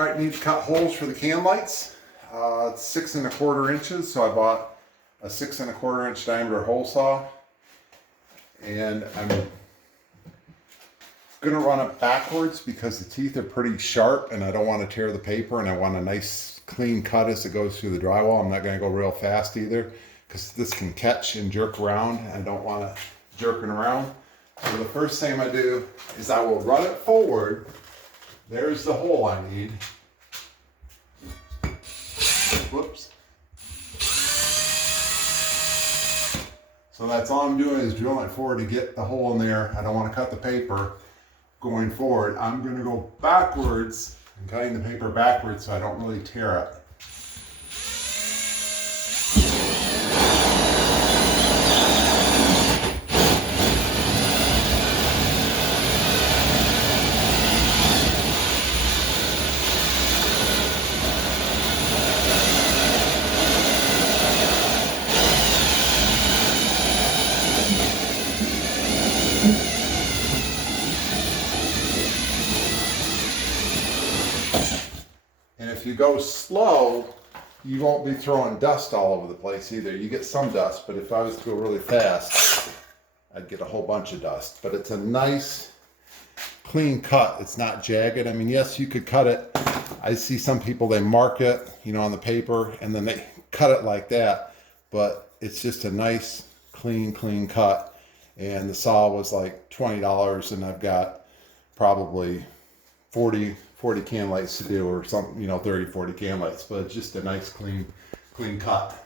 All right, need to cut holes for the can lights. It's 6 1/4 inches, so I bought a 6 1/4 inch diameter hole saw, and I'm gonna run it backwards because the teeth are pretty sharp and I don't want to tear the paper, and I want a nice clean cut as it goes through the drywall. I'm not gonna go real fast either because this can catch and jerk around, and I don't want it jerking around. So the first thing I do is I will run it forward. There's the hole I need. Whoops. So that's all I'm doing is drilling it forward to get the hole in there. I don't want to cut the paper going forward. I'm going to go backwards and cutting the paper backwards so I don't really tear it. And if you go slow, you won't be throwing dust all over the place either. You get some dust, but if I was to go really fast, I'd get a whole bunch of dust. But it's a nice, clean cut. It's not jagged. I mean, yes, you could cut it. I see some people, they mark it, on the paper, and then they cut it like that. But it's just a nice, clean cut. And the saw was like $20, and I've got probably 40 can lights to do, or something, 30, 40 can lights, but it's just a nice clean cut.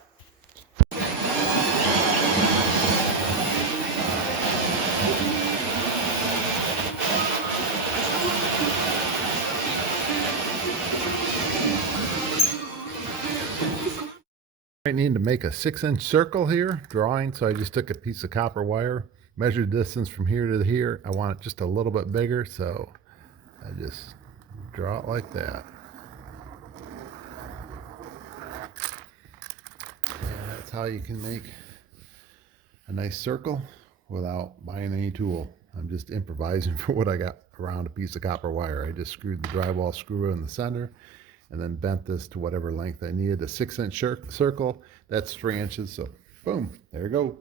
I need to make a 6-inch circle here, drawing, so I just took a piece of copper wire, measured the distance from here to here. I want it just a little bit bigger, so I just draw it like that. And that's how you can make a nice circle without buying any tool. I'm just improvising for what I got around a piece of copper wire. I just screwed the drywall screw in the center and then bent this to whatever length I needed. A 6-inch circle, that's 3 inches, so boom, there you go.